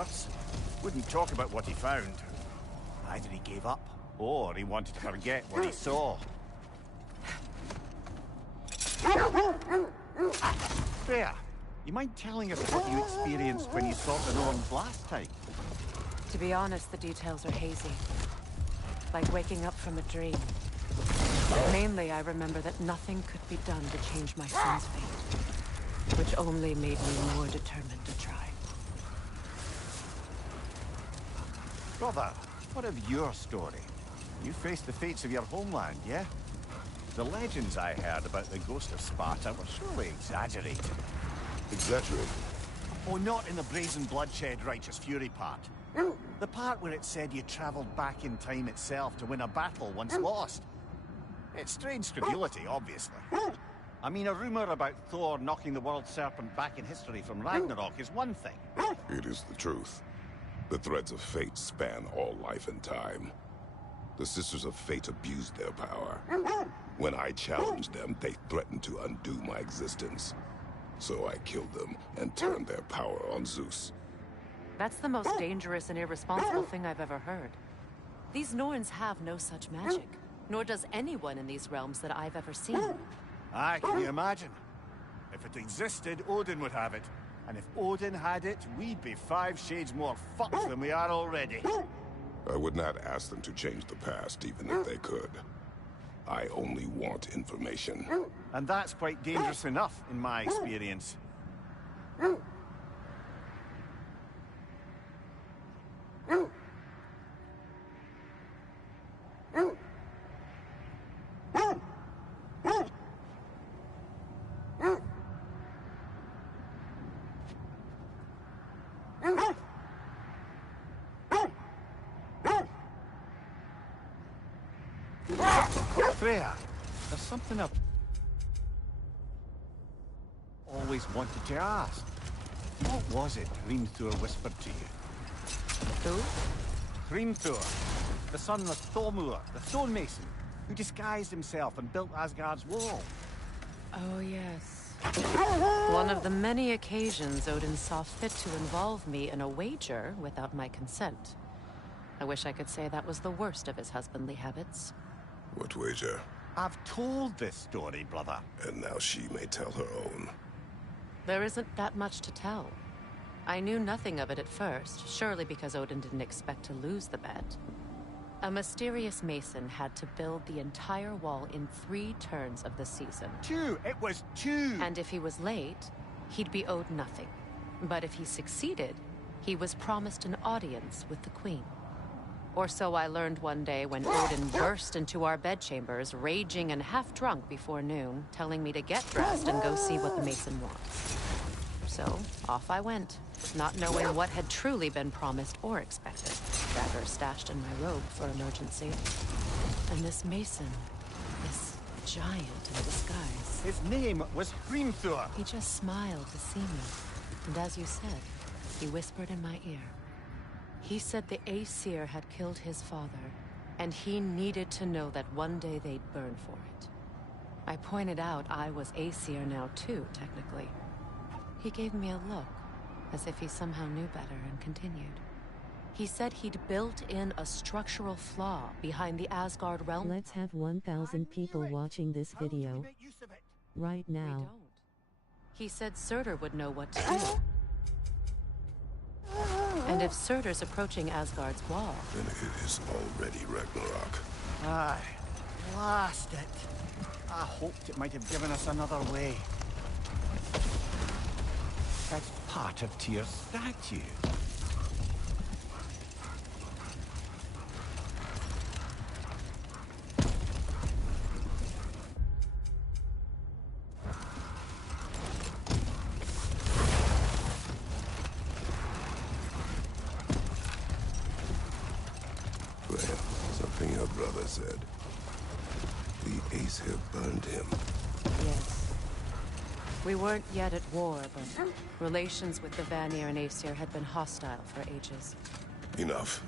efforts. Wouldn't talk about what he found. Either he gave up, or he wanted to forget what he saw. Freya, you mind telling us what you experienced when you saw the Norns last time? To be honest, the details are hazy. Like waking up from a dream. Mainly, I remember that nothing could be done to change my son's fate, which only made me more determined to try. Brother, what of your story? You faced the fates of your homeland, yeah? The legends I heard about the ghost of Sparta were surely exaggerated. Exaggerated? Oh, not in the brazen bloodshed righteous fury part. The part where it said you traveled back in time itself to win a battle once lost. It's strange credulity, obviously. I mean, a rumor about Thor knocking the world serpent back in history from Ragnarok is one thing. It is the truth. The threads of fate span all life and time. The Sisters of Fate abused their power. When I challenged them, they threatened to undo my existence. So I killed them and turned their power on Zeus. That's the most dangerous and irresponsible thing I've ever heard. These Norns have no such magic, nor does anyone in these realms that I've ever seen. Aye, can you imagine? If it existed, Odin would have it. And if Odin had it, we'd be 5 shades more fucked than we are already. I would not ask them to change the past, even if they could. I only want information. And that's quite dangerous enough, in my experience. Freya, there's something I've always wanted to ask. What was it Hrimthur whispered to you? Who? Hrimthur, the son of Thormur, the stonemason, who disguised himself and built Asgard's wall. Oh, yes. One of the many occasions Odin saw fit to involve me in a wager without my consent. I wish I could say that was the worst of his husbandly habits. What wager? I've told this story, brother. And now she may tell her own. There isn't that much to tell. I knew nothing of it at first, surely because Odin didn't expect to lose the bet. A mysterious mason had to build the entire wall in 3 turns of the season. 2! It was 2! And if he was late, he'd be owed nothing. But if he succeeded, he was promised an audience with the queen. Or so I learned one day when Odin burst into our bedchambers, raging and half-drunk before noon, telling me to get dressed and go see what the mason wants. So, off I went, not knowing what had truly been promised or expected. Dagger stashed in my robe for emergency. And this mason, this giant in disguise. His name was Hrimthur. He just smiled to see me. And as you said, he whispered in my ear. He said the Aesir had killed his father, and he needed to know that one day they'd burn for it. I pointed out I was Aesir now too, technically. He gave me a look, as if he somehow knew better, and continued. He said he'd built in a structural flaw behind the Asgard realm. Let's have 1,000 people watching this video right We now. don't. He said Surtur would know what to do. And if Surtur's approaching Asgard's wall... Then it is already Ragnarok. Aye, blast it. I hoped it might have given us another way. That's part of Tyr's statue. Well, something your brother said. The Aesir burned him. Yes. We weren't yet at war, but relations with the Vanir and Aesir had been hostile for ages. Enough.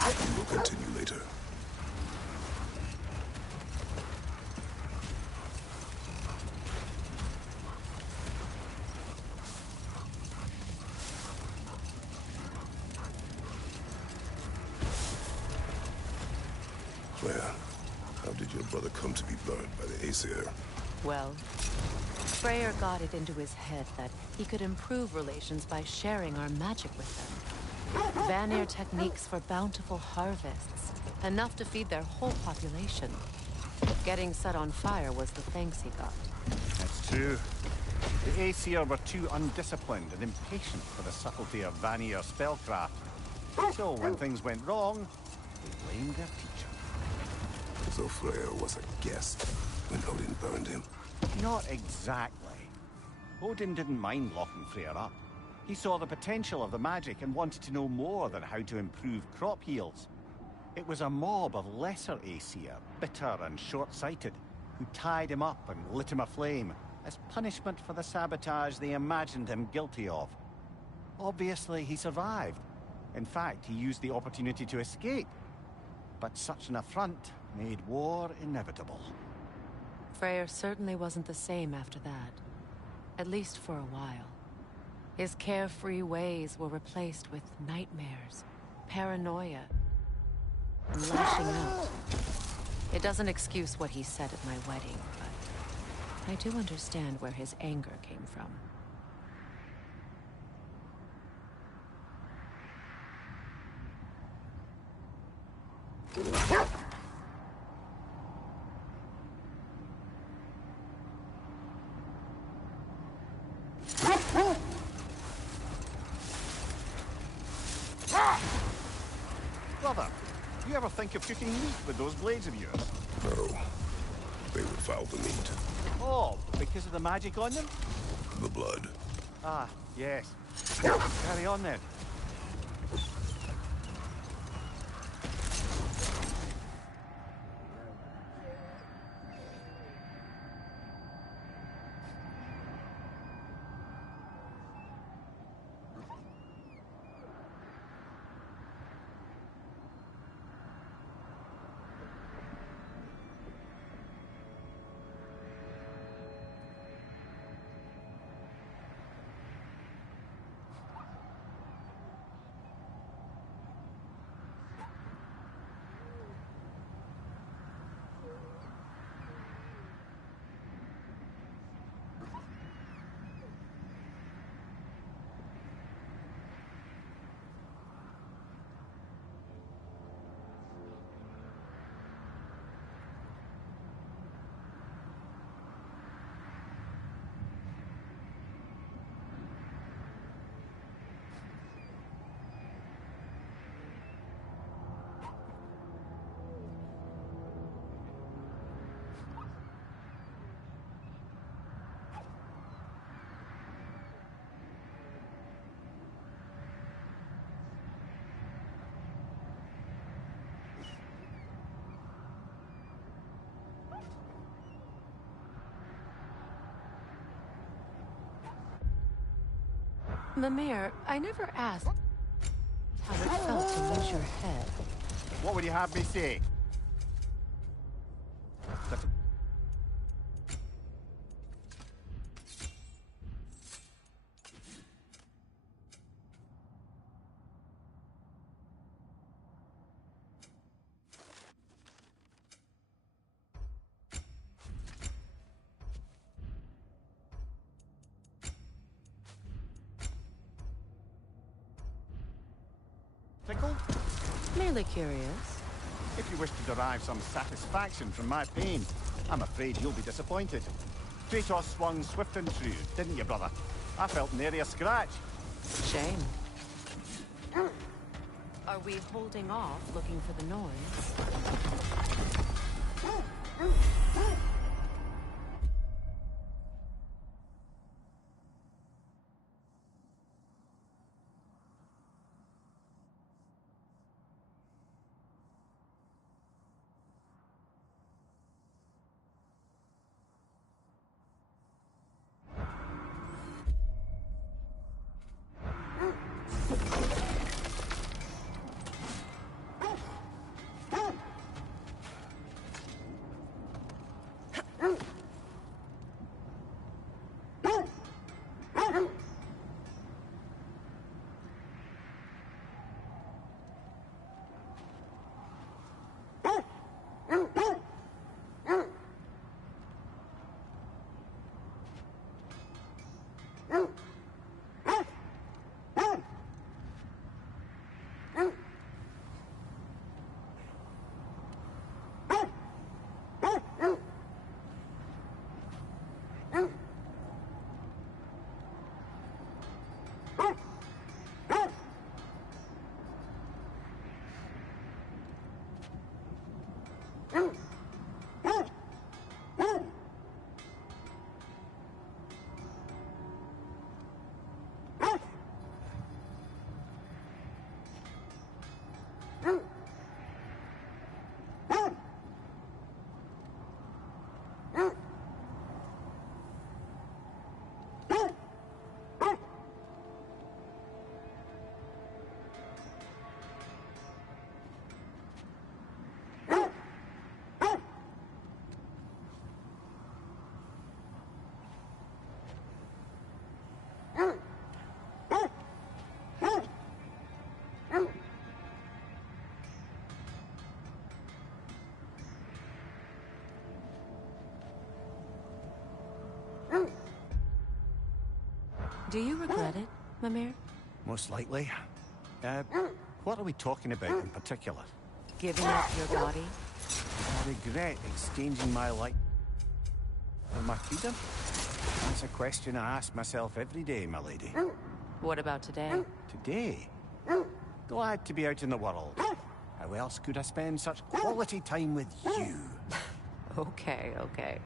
We will continue later. Freya, how did your brother come to be burned by the Aesir? Well, Freyr got it into his head that he could improve relations by sharing our magic with them. Vanir techniques for bountiful harvests, enough to feed their whole population. Getting set on fire was the thanks he got. That's true. The Aesir were too undisciplined and impatient for the subtlety of Vanir spellcraft. So when things went wrong, they blamed their teacher. So Freya was a guest when Odin burned him? Not exactly. Odin didn't mind locking Freyr up. He saw the potential of the magic and wanted to know more than how to improve crop yields. It was a mob of lesser Aesir, bitter and short-sighted, who tied him up and lit him aflame as punishment for the sabotage they imagined him guilty of. Obviously, he survived. In fact, he used the opportunity to escape. But such an affront made war inevitable. Freyr certainly wasn't the same after that. At least for a while. His carefree ways were replaced with nightmares, paranoia, and lashing out. It doesn't excuse what he said at my wedding, but I do understand where his anger came from. Brother, do you ever think of cooking meat with those blades of yours? No. They would foul the meat. Oh, because of the magic on them? The blood. Ah, yes. Carry on then. Mimir, I never asked how it felt to lose your head. What would you have me say? Tickled? Merely curious. If you wish to derive some satisfaction from my pain, I'm afraid you'll be disappointed. Kratos swung swift and true, didn't you, brother? I felt nary a scratch. Shame. Are we holding off looking for the noise? Do you regret it, Mimir? Most likely. What are we talking about in particular? Giving up your body? I regret exchanging my life for my freedom? That's a question I ask myself every day, my lady. What about today? Today? Glad to be out in the world. How else could I spend such quality time with you? Okay, okay.